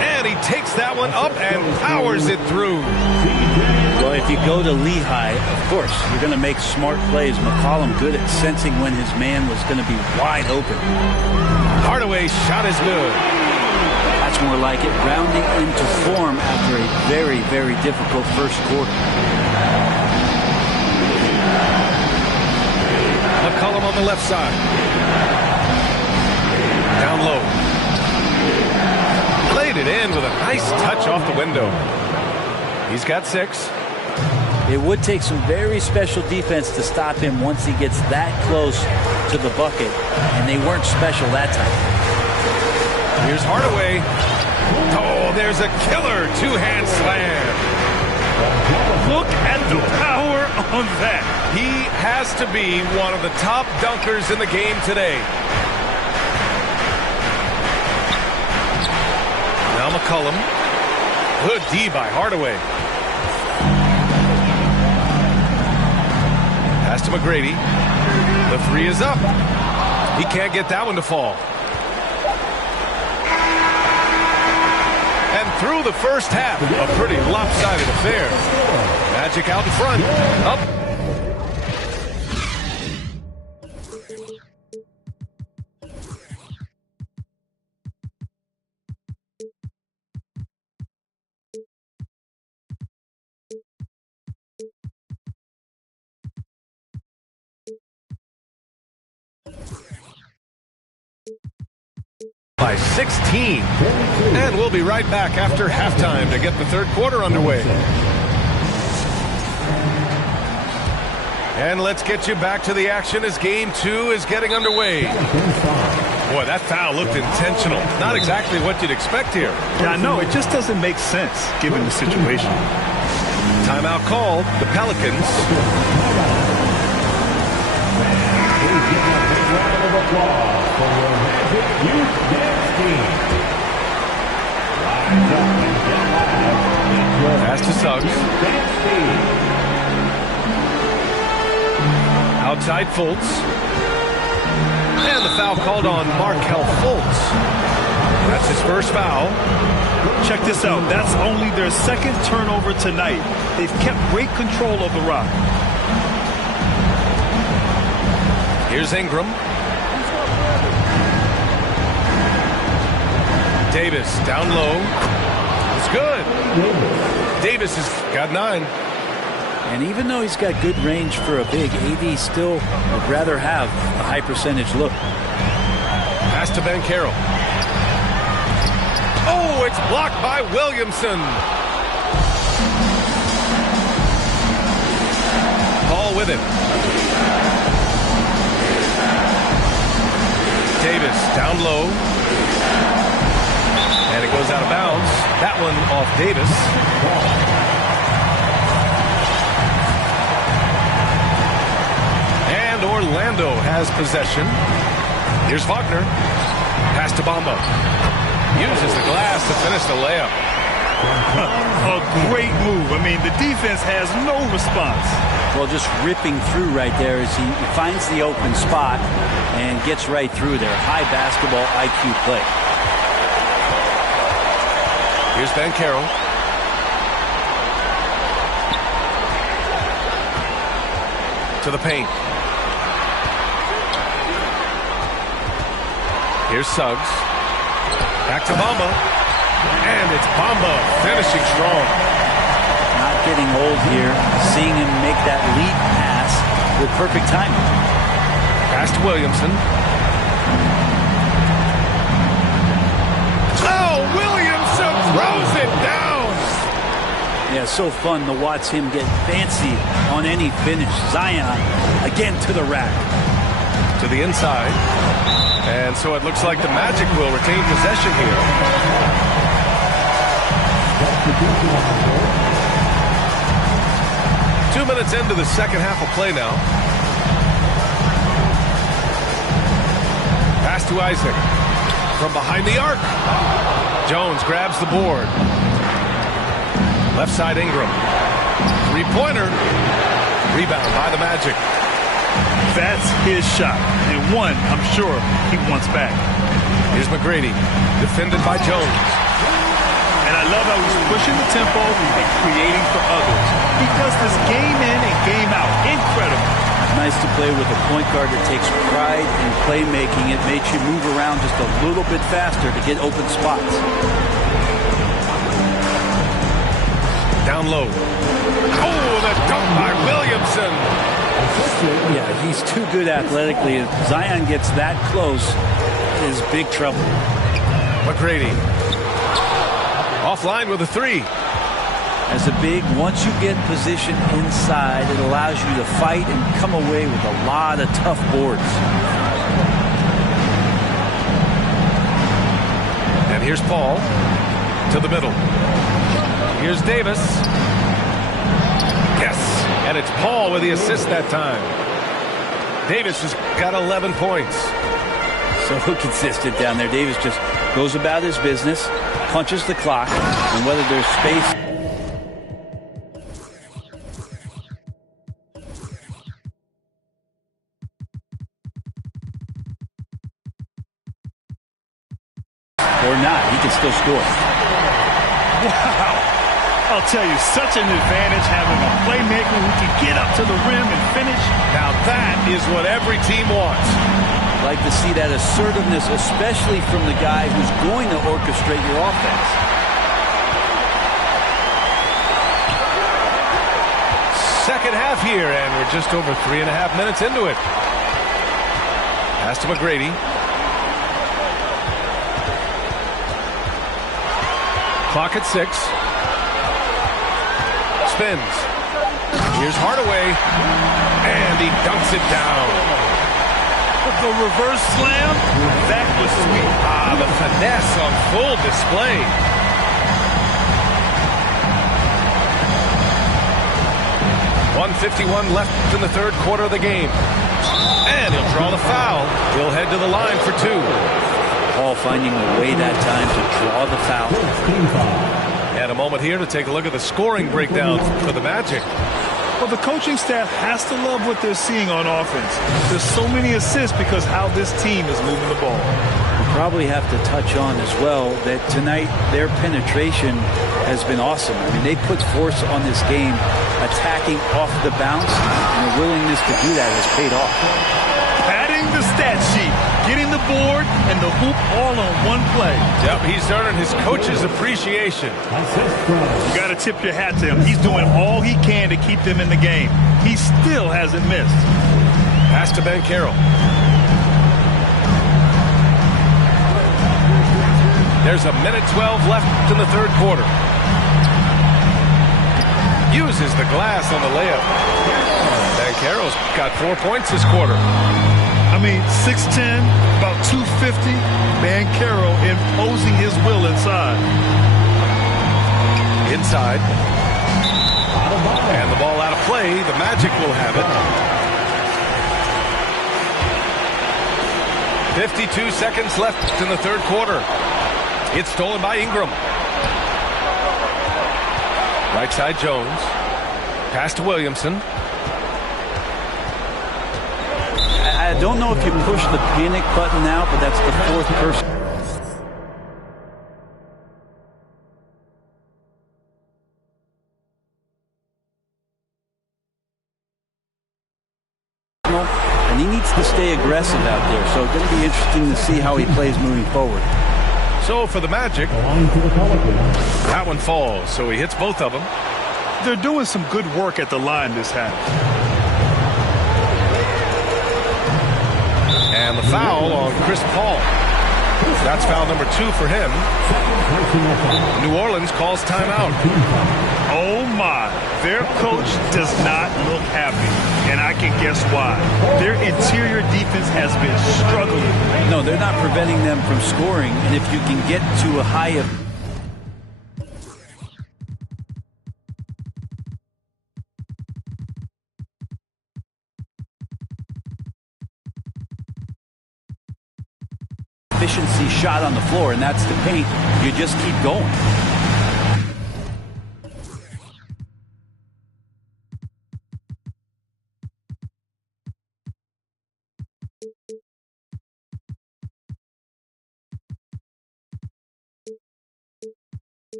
And he takes that one up and powers it through. Well, if you go to Lehigh, of course, you're going to make smart plays. McCollum good at sensing when his man was going to be wide open. Hardaway's shot is good. That's more like it, rounding into form after a very, very difficult first quarter. McCollum on the left side. Down low. Played it in with a nice touch off the window. He's got 6. It would take some very special defense to stop him once he gets that close to the bucket, and they weren't special that time. Here's Hardaway. Oh, there's a killer two-hand slam. Look at the power on that. He has to be one of the top dunkers in the game today. Now McCollum. Good D by Hardaway. Pass to McGrady. The 3 is up. He can't get that one to fall. And through the first half, a pretty lopsided affair. Magic out in front. Up. By 16. And we'll be right back after halftime to get the third quarter underway. And let's get you back to the action as game 2 is getting underway. Boy, that foul looked intentional. Not exactly what you'd expect here. Yeah, I know. It just doesn't make sense given the situation. Timeout called. The Pelicans. Round of applause for your Magic Youth Dance Team. Rise up and get loud. Pass to Suggs. Dance Team. Outside Fultz. And the foul called on Markelle Fultz. That's his first foul. Check this out. That's only their second turnover tonight. They've kept great control of the rock. Here's Ingram. Davis down low. It's good. Davis has got 9. And even though he's got good range for a big, AD still would rather have a high percentage look. Pass to Banchero. Oh, it's blocked by Williamson. Ball with it. Davis down low. And it goes out of bounds. That one off Davis. And Orlando has possession. Here's Wagner. Pass to Bamba. Uses the glass to finish the layup. A great move. I mean, the defense has no response. Well, just ripping through right there as he finds the open spot and gets right through there. High basketball IQ play. Here's Banchero. To the paint. Here's Suggs. Back to Bamba. And it's Bamba finishing strong. Not getting old here. Seeing him make that lead pass with perfect timing. Pass to Williamson. Oh, Williamson throws it down. Yeah, so fun to watch him get fancy on any finish. Zion again to the rack. To the inside. And so it looks like the Magic will retain possession here. Two minutes into the second half of play now. Pass to Isaac. From behind the arc. Jones grabs the board. Left side Ingram. Three-pointer. Rebound by the Magic. That's his shot. And one, I'm sure, he wants back. Here's McGrady. Defended by Jones. And I love how he's pushing the tempo and creating for others. He does this game in and game out. Incredible. Nice to play with a point guard that takes pride in playmaking. It makes you move around just a little bit faster to get open spots. Down low. Oh, the dunk by Williamson. Yeah, he's too good athletically. If Zion gets that close, it is big trouble. McGrady. Offline with a three. As a big, once you get position inside, it allows you to fight and come away with a lot of tough boards. And here's Paul to the middle. Here's Davis. Yes, and it's Paul with the assist that time. Davis has got 11 points. So consistent down there. Davis just goes about his business, punches the clock, and whether there's space. Or not, he can still score. Wow. I'll tell you, such an advantage having a playmaker who can get up to the rim and finish. Now that is what every team wants. Like to see that assertiveness, especially from the guy who's going to orchestrate your offense. Second half here, and we're just over 3.5 minutes into it. Pass to McGrady. Clock at 6. Spins. Here's Hardaway. And he dunks it down. The reverse slam, that was sweet. Ah, the finesse on full display. .151 left in the third quarter of the game. And he'll draw the foul. He'll head to the line for two. Paul finding a way that time to draw the foul. And a moment here to take a look at the scoring breakdown for the Magic. Well, the coaching staff has to love what they're seeing on offense. There's so many assists because how this team is moving the ball. We probably have to touch on as well that tonight their penetration has been awesome. I mean, they put force on this game, attacking off the bounce, and their willingness to do that has paid off. Padding the stat sheet, getting the board and the hoop all on one play. Yep, he's earning his coach's appreciation. You got to tip your hat to him. He's doing all he can to keep them in the game. He still hasn't missed. Pass to Banchero. There's a minute 12 left in the third quarter. Uses the glass on the layup. Banchero's got 4 points this quarter. I mean, 6'10", about 250. Banchero imposing his will inside. Inside. And the ball out of play. The Magic will have it. 52 seconds left in the third quarter. It's stolen by Ingram. Right side Jones. Pass to Williamson. I don't know if you push the panic button now, but that's the fourth person. And he needs to stay aggressive out there, so it's going to be interesting to see how he plays moving forward. So for the Magic, that one falls, so he hits both of them. They're doing some good work at the line this half. And the foul on Chris Paul. That's foul number 2 for him. New Orleans calls timeout. Oh, my. Their coach does not look happy, and I can guess why. Their interior defense has been struggling. No, they're not preventing them from scoring, and if you can get to a high of efficiency shot on the floor, and that's the paint, you just keep going.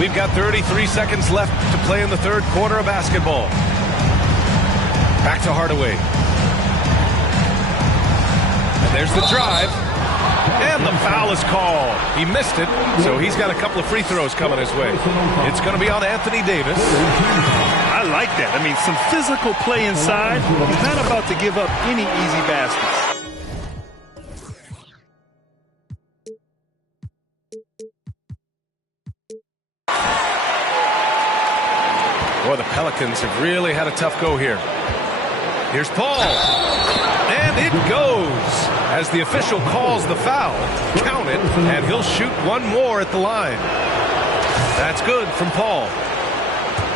We've got 33 seconds left to play in the third quarter of basketball. Back to Hardaway. And there's the drive. And the foul is called. He missed it, so he's got a couple of free throws coming his way. It's going to be on Anthony Davis. I like that. I mean, some physical play inside. He's not about to give up any easy baskets. Boy, the Pelicans have really had a tough go here. Here's Paul. And it goes. As the official calls the foul, count it, and he'll shoot one more at the line. That's good from Paul.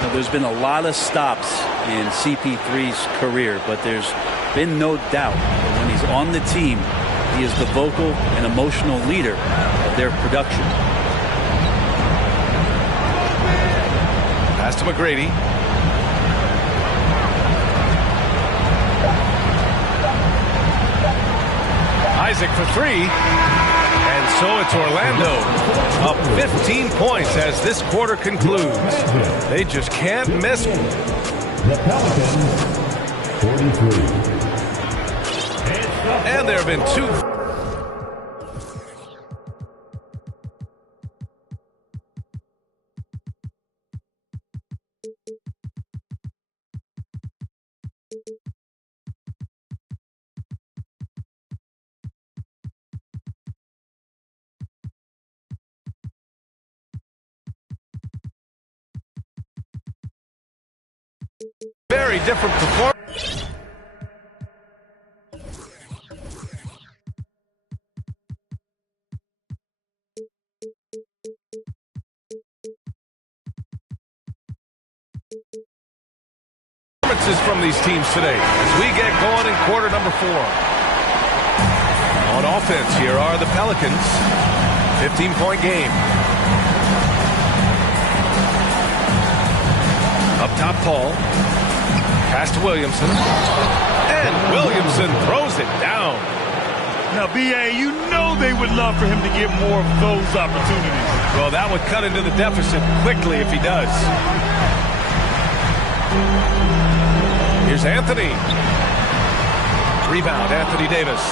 Now, there's been a lot of stops in CP3's career, but there's been no doubt that when he's on the team, he is the vocal and emotional leader of their production. Pass to McGrady. Isaac for three. And so it's Orlando up 15 points as this quarter concludes. They just can't miss. The Pelicans, 43. And there have been two. Very different performance. Performances from these teams today as we get going in quarter number 4. On offense, here are the Pelicans. 15-point game. Up top, Paul. Pass to Williamson. And Williamson throws it down. Now, B.A., you know they would love for him to get more of those opportunities. Well, that would cut into the deficit quickly if he does. Here's Anthony. Rebound, Anthony Davis.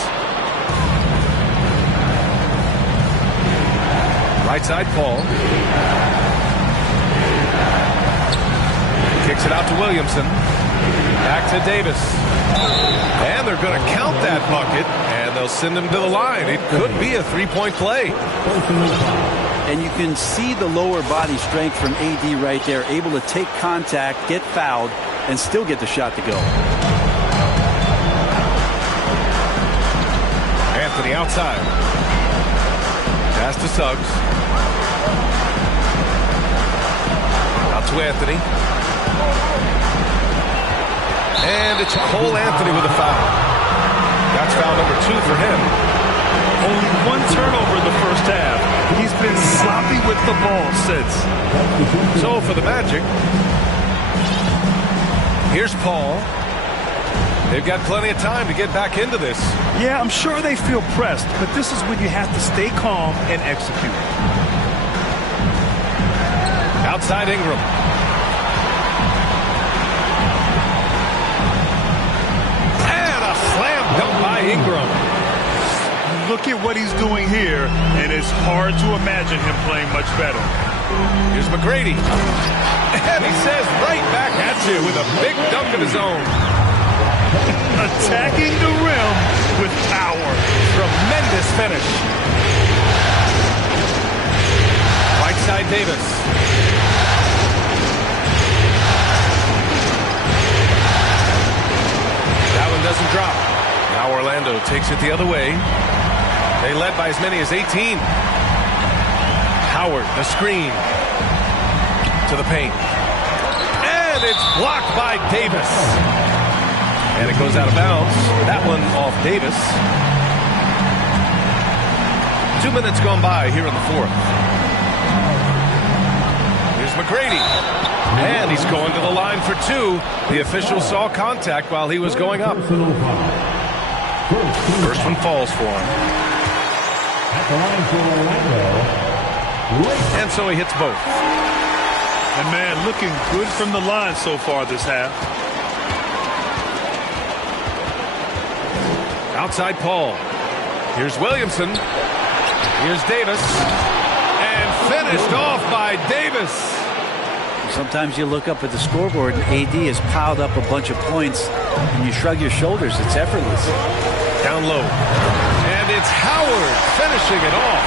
Right side, Paul. Kicks it out to Williamson. Back to Davis. And they're going to count that bucket, and they'll send him to the line. It could be a three-point play. And you can see the lower body strength from AD right there, able to take contact, get fouled, and still get the shot to go. Anthony outside. Pass to Suggs. Out to Anthony. And it's Cole Anthony with a foul. That's foul number 2 for him. Only 1 turnover in the first half. He's been sloppy with the ball since. So for the Magic, here's Paul. They've got plenty of time to get back into this. Yeah, I'm sure they feel pressed, but this is when you have to stay calm and execute. Outside Ingram. And a slam dunk by Ingram. Look at what he's doing here, and it's hard to imagine him playing much better. Here's McGrady. And he says right back at you with a big dunk of his own. Attacking the rim with power. Tremendous finish. Right side Davis. That one doesn't drop. Now Orlando takes it the other way. They led by as many as 18. Howard, the screen. To the paint. And it's blocked by Davis. And it goes out of bounds. That one off Davis. 2 minutes gone by here in the fourth. Here's McGrady. And he's going to the line for 2. The official saw contact while he was going up. First one falls for him. At the line for Orlando. And so he hits both. And man, looking good from the line so far this half. Outside Paul. Here's Williamson. Here's Davis. And finished off by Davis. Sometimes you look up at the scoreboard and AD has piled up a bunch of points and you shrug your shoulders. It's effortless. Down low. And it's Howard finishing it off.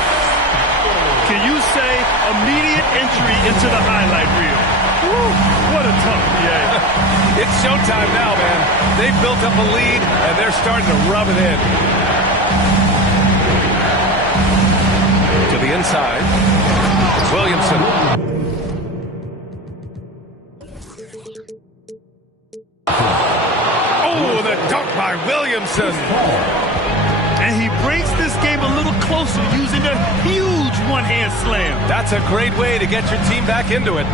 Can you say immediate entry into the highlight reel? Woo, what a tough game. It's showtime now, man. They've built up a lead, and they're starting to rub it in. To the inside. Williamson. Oh, the dunk by Williamson. And he brings this game a little closer using a huge one-hand slam. That's a great way to get your team back into it.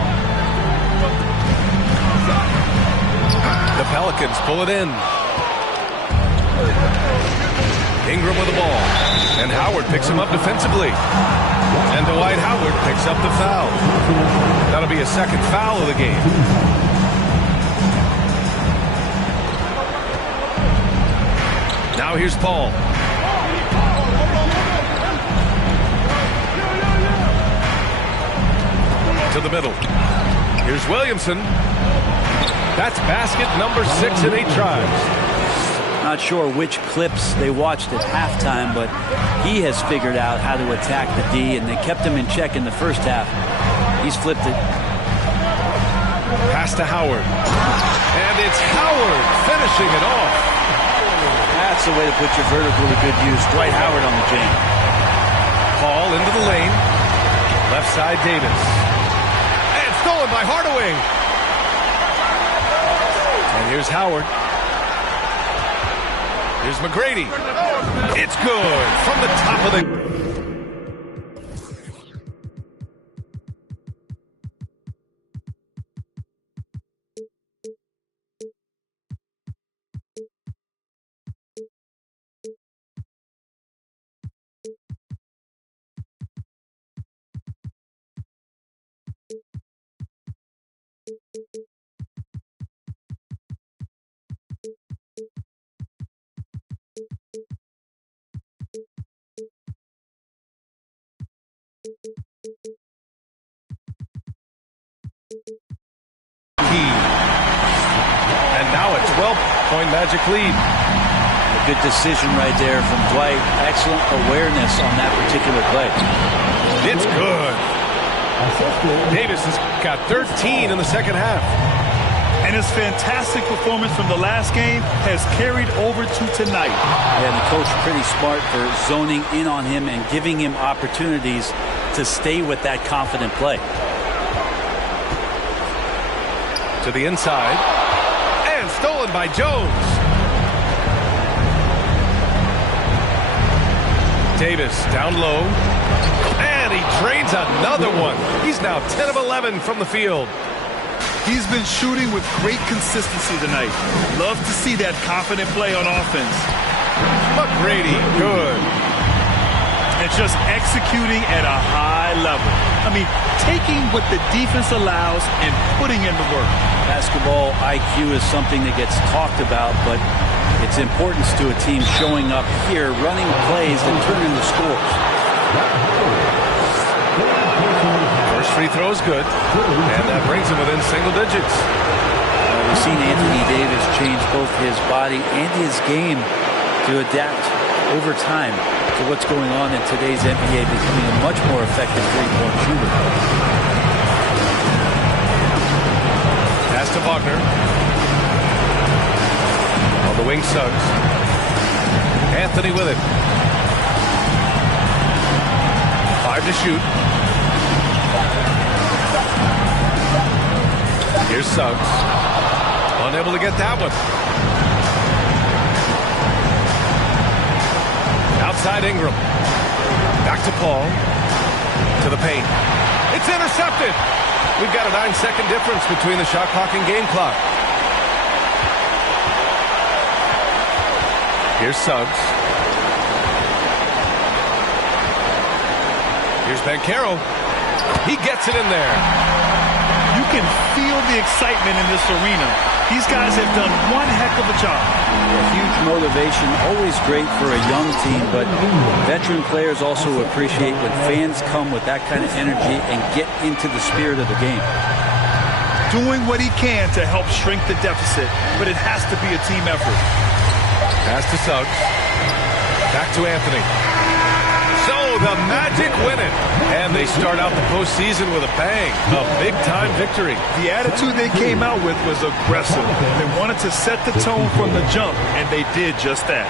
The Pelicans pull it in. Ingram with the ball. And Howard picks him up defensively. And Dwight Howard picks up the foul. That'll be a second foul of the game. Now here's Paul. To the middle. Here's Williamson. That's basket number 6 in 8 tries. Not sure which clips they watched at halftime, but he has figured out how to attack the D, and they kept him in check in the first half. He's flipped it. Pass to Howard. And it's Howard finishing it off. That's the way to put your vertical to good use. Dwight Howard on the jam. Paul into the lane. Left side Davis. And stolen by Hardaway. And here's Howard. Here's McGrady. It's good from the top of the... And now a 12-point Magic lead. A good decision right there from Dwight. Excellent awareness on that particular play. It's good. Davis has got 13 in the second half. And his fantastic performance from the last game has carried over to tonight. And the coach pretty smart for zoning in on him and giving him opportunities to stay with that confident play. To the inside. And stolen by Jones. Davis down low. And he drains another one. He's now 10 of 11 from the field. He's been shooting with great consistency tonight. Love to see that confident play on offense. McGrady, good. And just executing at a high level. I mean, taking what the defense allows and putting in the work. Basketball IQ is something that gets talked about, but its importance to a team showing up here, running plays and turning the scores. First free throw is good, and that brings him within single digits. We've seen Anthony Davis change both his body and his game to adapt over time to what's going on in today's NBA, becoming a much more effective three-point shooter. Pass to Wagner. On the wing, Suggs. Anthony with it. 5 to shoot. Here's Suggs. Unable to get that one. Outside Ingram. Back to Paul. To the paint. It's intercepted. We've got a 9-second difference between the shot clock and game clock. Here's Suggs. Here's Banchero. He gets it in there. You can feel the excitement in this arena. These guys have done one heck of a job. Huge motivation, always great for a young team, but veteran players also appreciate when fans come with that kind of energy and get into the spirit of the game. Doing what he can to help shrink the deficit, but it has to be a team effort. Pass to Suggs. Back to Anthony. So the Magic win it. And they start out the postseason with a bang. A big-time victory. The attitude they came out with was aggressive. They wanted to set the tone from the jump, and they did just that.